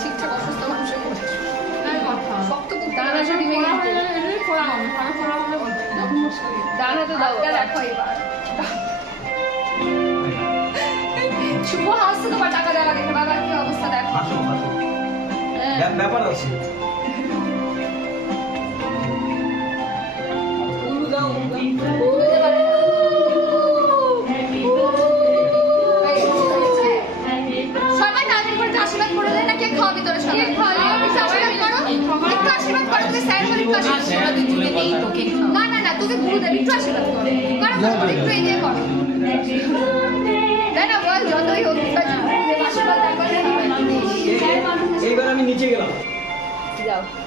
ঠিকঠাক অসুস্থ মানুষের শক্ত দেখো এবার শুভ হাসছে তোমার টাকা দেওয়া দেখে বাবা কি অবস্থা দেখো ব্যাপার আছে সবাই নানি করে আশীর্বাদ করে দেয় না কে খাওয়াবি তোরা সবাই আশীর্বাদ করো একটু আশীর্বাদ করো তুমি স্যার বলে একটু আশীর্বাদ না না না তুমি গুরুদেব একটু আশীর্বাদ করো একটু এগিয়ে করো তাই না বল যতই হোক আশীর্বাদ এইবার আমি নিচে গেলাম যাও